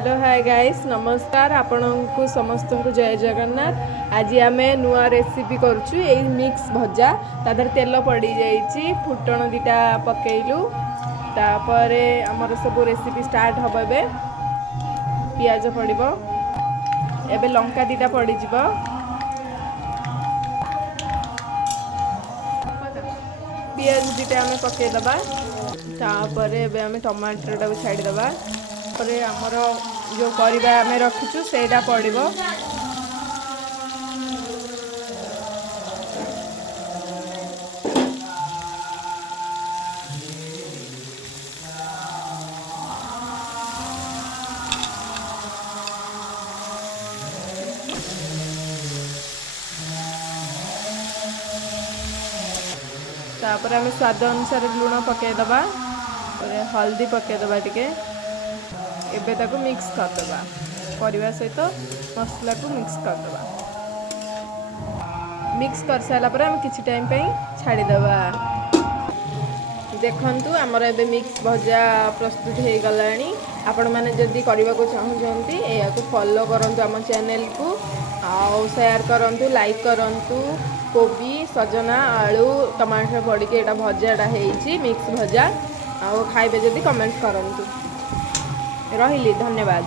Hello hi guys नमस्कार आपनको समस्त को जय जगन्नाथ। आज आम नुआ रेसिपी करुचु यही मिक्स भजा तादर तेल पड़ जाइए फुटण दीटा पकईलु तापर आमर सब रेसिपी स्टार्ट हम ए पियाज पड़ब एबे लंका दीटा पड़ज पियाज दीटा आम पकईदबा तापर एबे आम टमाटर टाक छाड़ीदबा आमर जो परिबा आम रखीचु सेटा पड़ब तापर आम स्वाद अनुसार लुण पकईदबा हल्दी पकईदबा टिके एबे ताको मिक्स करदबा परिवा सहित मसला को मिक्स करदबा मिक्स कर सारा पर हम किछि टाइम पे छाड़ीदबा। देखंतु हमर एबे मिक्स भजा प्रस्तुत हो गलानी आपण माने जदी करबा को चाहउछंती एया को फॉलो करंतु हम चैनल को आ शेयर करंतु लाइक करंतु कोबी सजना आलू टमाटर पड़ी के एटा भजाटा हेइची मिक्स भजा आ खाइबे जदी कमेंट करंतु रहिली धन्यवाद।